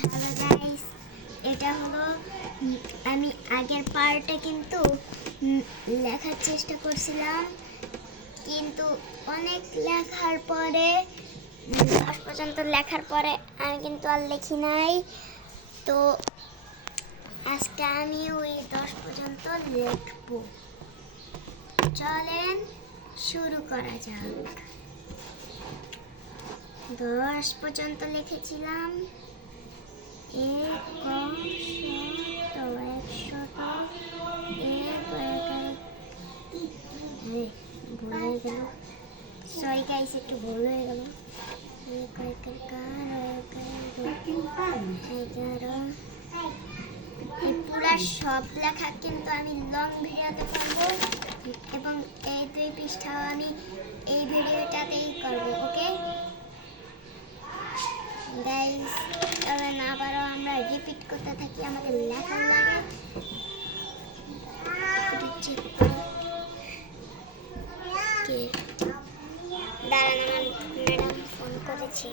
Hello guys, এটা হলো আমি আগের পার্টে কিন্তু লেখার চেষ্টা করছিলাম, কিন্তু অনেক লেখার পরে 10 পর্যন্ত লেখার পরে আমি কিন্তু আর লিখি নাই। তো আজকে আমি ওই 10 পর্যন্ত লিখবো। চলেন শুরু করা যাক। 10 পর্যন্ত লিখেছিলাম। এক ভুলে গেল, সরি গাইস, একটু ভুল হয়ে গেল। এই পুরা সব লেখা কিন্তু আমি লং ভিডিওতে করবো, এবং এই 2 পৃষ্ঠাও আমি এই ভিডিওটাতেই করবো। ওকে গাইস, তবে না পারো আমরা রিপিট করতে থাকি, আমাদের লেখা লাগে। চেক করি দাঁড়ান, আমার ম্যাডাম ফোন করেছে।